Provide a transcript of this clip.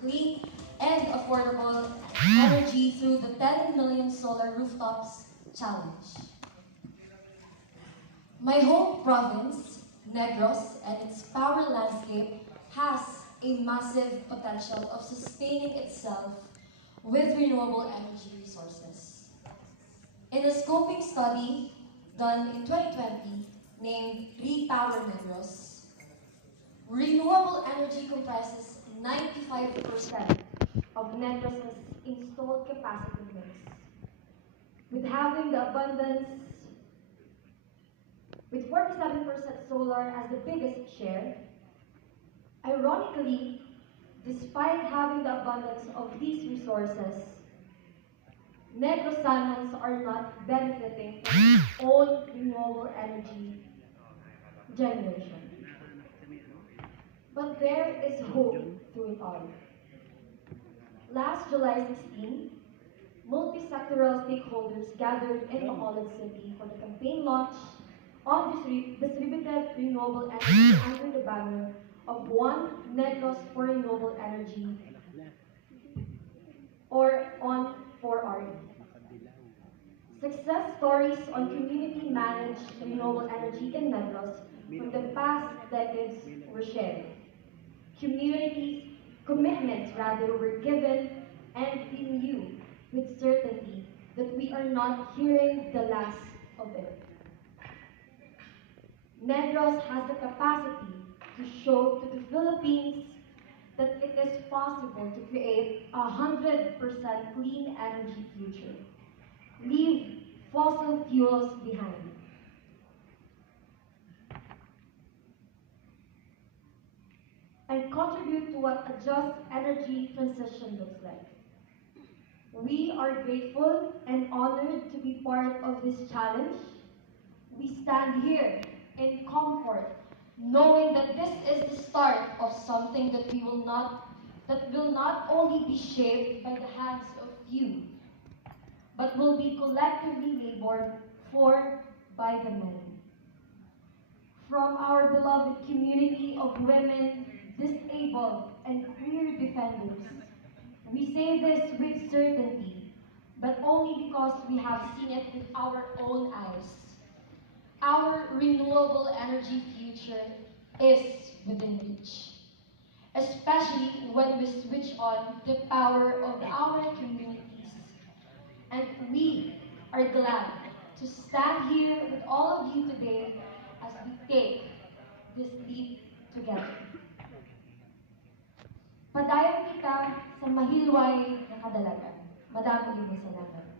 clean and affordable energy through the 10 million solar rooftops challenge. My home province, Negros, and its power landscape has a massive potential of sustaining itself with renewable energy resources. In a scoping study done in 2020 named Repower Negros, renewable energy comprises 95% of Negros' installed capacity mix, with having the abundance with 47% solar as the biggest share. Ironically, despite having the abundance of these resources, Negrosanans are not benefiting from own renewable energy generation. But there is hope through it all. Last July 16, multi-sectoral stakeholders gathered in Bacolod City for the campaign launch on distributed renewable energy under the banner of One Negros for Renewable Energy, or on 4RE. Success stories on community-managed renewable energy in Negros from the past decades were shared. Commitments rather were given, and we knew with certainty that we are not hearing the last of it. Negros has the capacity to show to the Philippines that it is possible to create a 100% clean energy future. Leave fossil fuels behind. And contribute to what a just energy transition looks like. We are grateful and honored to be part of this challenge. We stand here in comfort, knowing that this is the start of something that will not only be shaped by the hands of few, but will be collectively labored for by the many. From our beloved community of women, disabled, and queer defenders, we say this with certainty, but only because we have seen it with our own eyes. Our renewable energy future is within reach, especially when we switch on the power of our communities. And we are glad to stand here with all of you today as we take this leap together. Padayon kita sa mahilway na kadalagan. Madaming salamat.